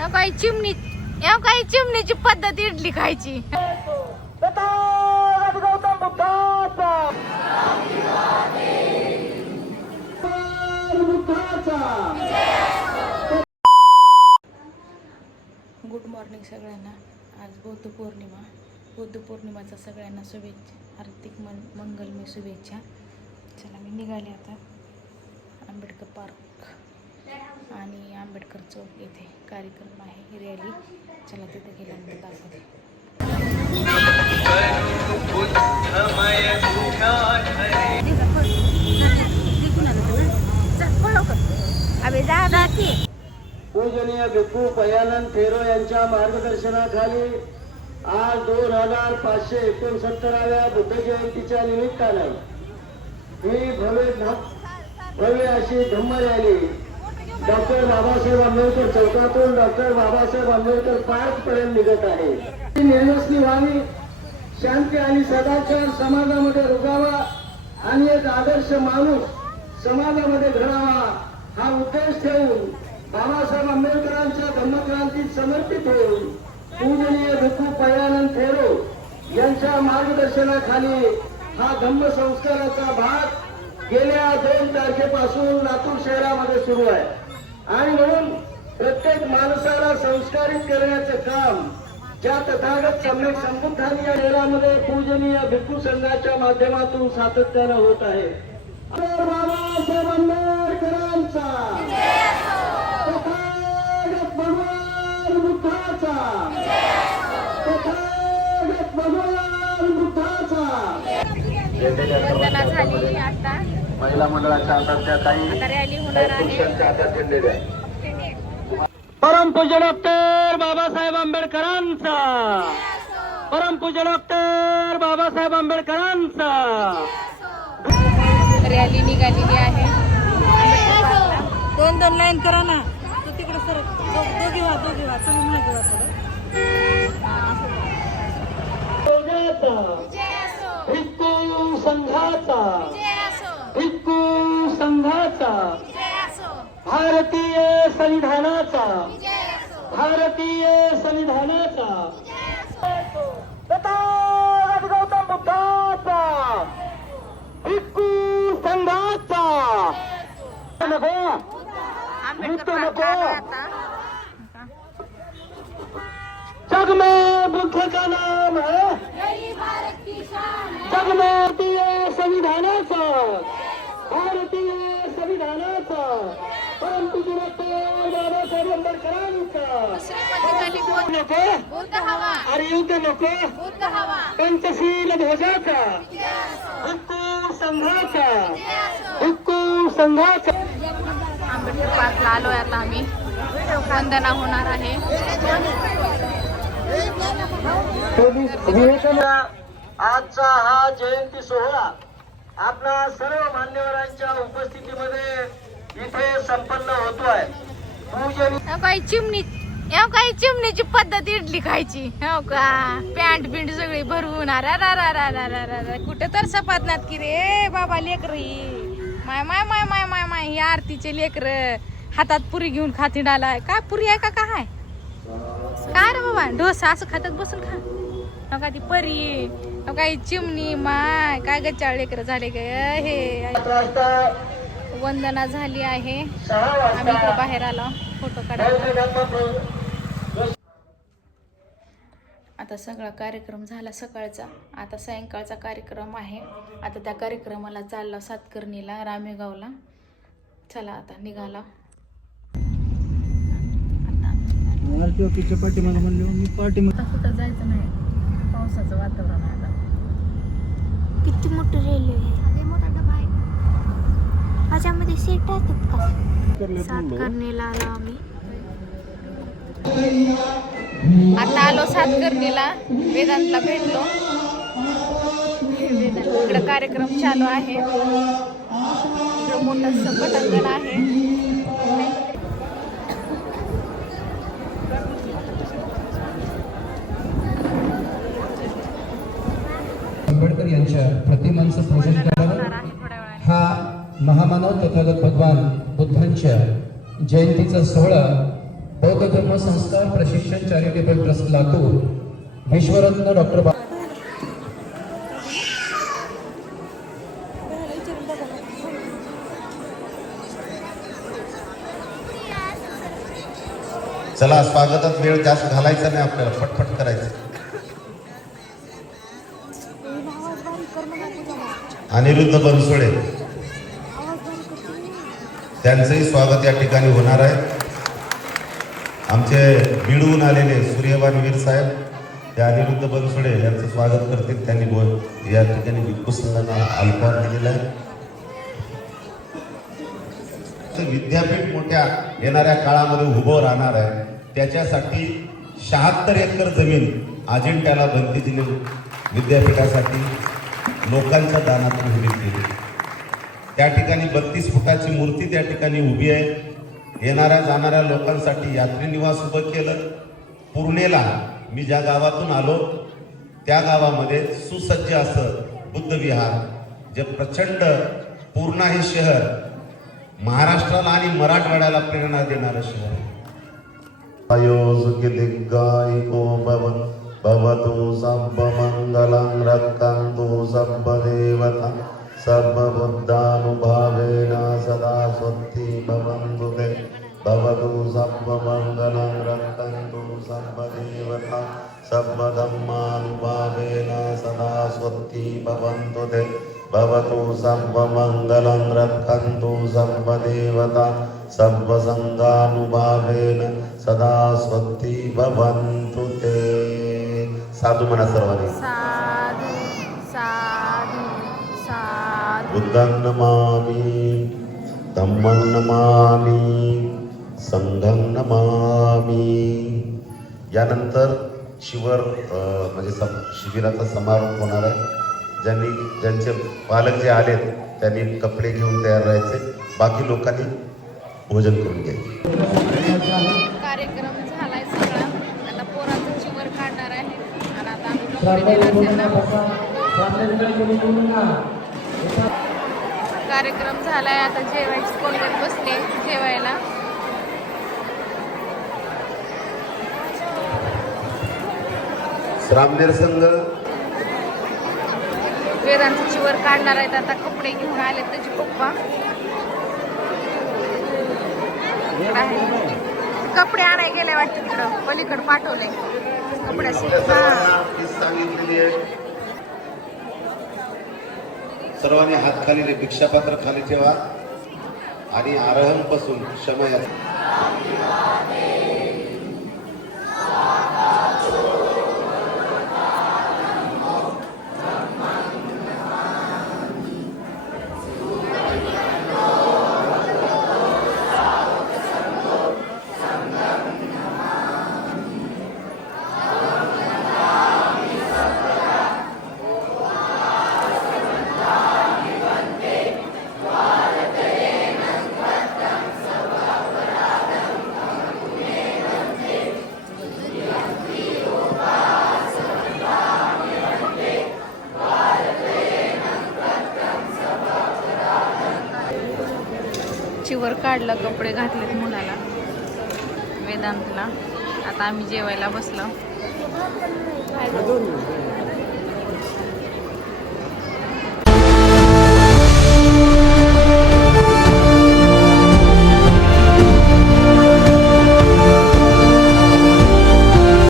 या काही चिमणी या काही चिमणीची पद्धत इडली खायची. गुड मॉर्निंग सगळ्यांना. आज बौद्ध पौर्णिमा. बौद्ध पौर्णिमाचा सगळ्यांना शुभेच्छा. आर्थिक मन मंगलमय शुभेच्छा. चला मी निघाले आता. आंबेडकर पार्क. आणि आंबेडकर चौक येथे कार्यक्रम आहे रॅली. चला तिथे गेल्यानंतर दाखवते. पूजनीय भिक्खू पयानंद फेरो यांच्या मार्गदर्शनाखाली आज दोन हजार पाचशे एकोणसत्तराव्या बुद्ध जयंतीच्या निमित्तानं ही भव्य ध- भव्य अशी धम्म रॅली डॉक्टर बाबासाहेब आंबेडकर चौकातून डॉक्टर बाबासाहेब आंबेडकर पार्क पर्यंत निघत आहे. ही व्हावी शांती आणि सदाचार समाजामध्ये रुगावा आणि एक आदर्श माणूस समाजामध्ये घडावा हा उद्देश ठेवून बाबासाहेब आंबेडकरांच्या धम्मक्रांतीत समर्पित होऊन पूजनीय भिक्खू पयानंद थेरो यांच्या मार्गदर्शनाखाली हा धम्म संस्काराचा भाग गेल्या दोन तारखेपासून लातूर शहरामध्ये सुरू आहे. आणि म्हणून प्रत्येक माणसाला संस्कारित करण्याचं काम ज्या तथागत सम्यक संबुद्धांनी या शहरामध्ये पूजनीय भिक्खू संघाच्या माध्यमातून सातत्यानं होत आहे. बाबासाहेब आंबेडकरांचा. तथागत भगवान बुद्धाचा. तथागत भगवान बुद्धाचा. झाली आता महिला मंडळाच्या अंतर्गत काही रॅली होणार आहे. परमपूज्य डॉक्टर बाबासाहेब आंबेडकरांचा. परमपूज्य डॉक्टर बाबासाहेब आंबेडकरांचा. रॅली निघालेली आहे. दोन दोन लाईन करा ना. तू तिकडे सर दोघी व्हा दोघी व्हा तुम्ही व्हा थोडं. भिक्खू संघाचा. भिक्खू संघाचा. भारतीय संविधानाचा. भारतीय संविधानाचा. तथागत गौतम बुद्धाचा. भिक्खू संघाचा. नको. आलोय आता. जग में बुद्ध का नाम है? जग में भारतीय संविधानाचा. भारतीय संविधानाचा परंतु बाबासाहेब आंबेडकरांचा. नको. अरे युद्ध नको. पंचशील ध्वजाचा. भिक्खू संघाचा. भिक्खू संघाचा. आंबेडकर पार्कला आलोय आता आम्ही. वंदना होणार आहे. आजचा हा जयंती सोहळा आपला सर्व मान्यवरांच्या उपस्थितीमध्ये इथे संपन्न होतो आहे काही चिमणी या काही चिमणीची पद्धत इडली खायची. हो का? पॅन्ट बिंट सगळी भरून अरे रा रा रा रा रा रा कुठं तर सपातनात की रे बाबा लेकर माय माय माय माय माय माय ही आरतीचे लेकर हातात पुरी घेऊन खाती डालाय. काय पुरी आहे का काय काय रे बाबा? डोसा असं खातात बसून खा. हो का ती परी? काही चिमणी माय काय गच्चाळ लेकर झाले ग? हे वंदना झाली आहे. आम्ही इकडे बाहेर आलो फोटो काढायला. आता सगळा कार्यक्रम झाला सकाळचा. आता सायंकाळचा कार्यक्रम आहे. आता त्या कार्यक्रमाला चालला सातकर्णीला रामेगावला. चला आता निघाला. आता कुठं जायचं नाही. पावसाचं वातावरण आहे आता. किती मोठी रेल्वे आहे? मोठा डबा आहे. ह्याच्यामध्ये सीट आहेत का? सातकर्णीला आलो आम्ही. आता आलो सातकर्णीला वेदांतला भेटलो. वेदांत इकडं कार्यक्रम चालू आहे. इकडं मोठं पटांगण आहे. यांच्या प्रतिमांचं पूजन वेळाने. हा महामानव तथागत भगवान बुद्धांच्या जयंतीचा सोहळा बौद्ध धर्म संस्कार प्रशिक्षण चॅरिटेबल ट्रस्ट लातूर विश्वरत्न डॉक्टर बा चला स्वागतात वेळ जास्त घालायचा नाही आपल्याला. फटफट करायचं. अनिरुद्ध बनसोडे. त्यांचंही स्वागत या ठिकाणी होणार आहे. आमचे बिडवून आलेले सूर्यवान वीर साहेब ते अनिरुद्ध बनसोडे यांचं स्वागत करतील. त्यांनी बोल या ठिकाणी भिक्खू संघांना दिलेला आहे. तर विद्यापीठ मोठ्या येणाऱ्या काळामध्ये उभं राहणार आहे. त्याच्यासाठी शहात्तर एकर जमीन अजिंठ्याला बंदी दिली विद्यापीठासाठी. लोकांच्या दानातून उभी केली त्या ठिकाणी बत्तीस फुटाची मूर्ती त्या ठिकाणी उभी आहे. येणाऱ्या जाणाऱ्या लोकांसाठी यात्री निवास उभं केलं. पूर्णेला मी ज्या गावातून आलो त्या गावामध्ये सुसज्ज असं बुद्ध विहार जे प्रचंड पूर्णा हे शहर महाराष्ट्राला आणि मराठवाड्याला प्रेरणा देणारं शहर अयोसुखिदिग्गायिको भव भवतु सर्वमङ्गलं रक्षन्तु सर्वदेवता सर्वबुद्धानुभावेन सदा स्वस्ति भवन्तु ते भवतु सर्वमङ्गलं रक्षन्तु सर्वदेवता सर्वधर्मानुभावेन सदा स्वस्ति भवन्तु ते भवतु सर्वमङ्गलं रक्षन्तु सर्वदेवता सर्वसङ्गानुभावेन सदा स्वस्ति भवन्तु ते साधू म्हणा बुद्धं नमामि धम्मं नमामि संघं नमामि. यानंतर शिवर म्हणजे सम शिबिराचा समारोप होणार आहे. ज्यांनी ज्यांचे पालक जे आलेत त्यांनी कपडे घेऊन तयार राहायचे. बाकी लोकांनी भोजन करून घ्यायचे. कार्यक्रम झालाय सगळा. आता पोराचं चिवर काढणार आहे. आणि आता आम्ही कपडे देणार त्यांना. कार्यक्रम झालाय आता जेवायची कोणवर बसले जेवायला? श्रामनेर संघ. वेदांचं चिवर काढणार आहेत आता कपडे घेऊन आले त्याचे पप्पा. कपडे आणाय गेले वाटतं तिकडं पलीकडं पाठवले. कपड्याचे. आपल्या हा. सांगितलेली आहे. सर्वांनी हात खाली भिक्षापात्र खाली ठेवा. आणि आरहमपासून क्षमया चिवर काढलं कपडे घातलेत मुलाला वेदांतला. आता आम्ही जेवायला बसलो.